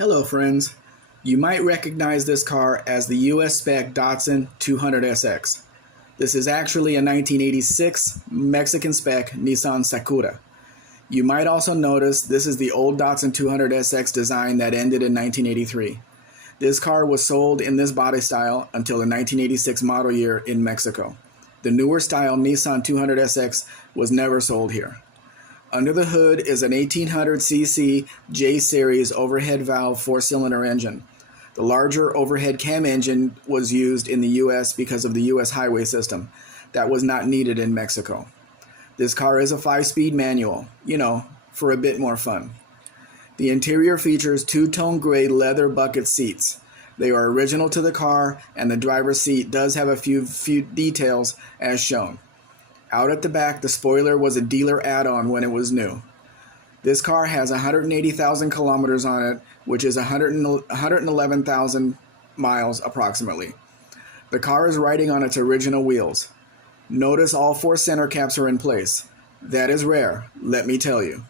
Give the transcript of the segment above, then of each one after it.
Hello friends, you might recognize this car as the US Spec Datsun 200SX. This is actually a 1986 Mexican Spec Nissan Sakura. You might also notice this is the old Datsun 200SX design that ended in 1983. This car was sold in this body style until the 1986 model year in Mexico. The newer style Nissan 200SX was never sold here. Under the hood is an 1800cc J-Series overhead valve 4-cylinder engine. The larger overhead cam engine was used in the US because of the US highway system. That was not needed in Mexico. This car is a 5-speed manual, for a bit more fun. The interior features two-tone gray leather bucket seats. They are original to the car, and the driver's seat does have a few details as shown. Out at the back, the spoiler was a dealer add-on when it was new. This car has 180,000 kilometers on it, which is 111,000 miles approximately. The car is riding on its original wheels. Notice all 4 center caps are in place. That is rare, let me tell you.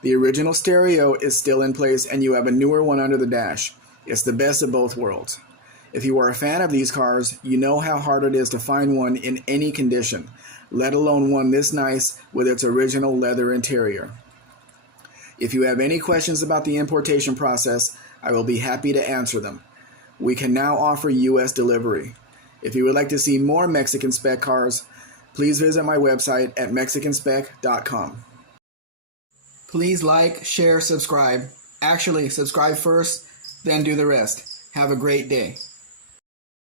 The original stereo is still in place, and you have a newer one under the dash. It's the best of both worlds. If you are a fan of these cars, you know how hard it is to find one in any condition, let alone one this nice with its original leather interior. If you have any questions about the importation process, I will be happy to answer them. We can now offer US delivery. If you would like to see more Mexican spec cars, please visit my website at mexicanspecdatsunsakura. Please like, share, subscribe. Actually, subscribe first, then do the rest. Have a great day.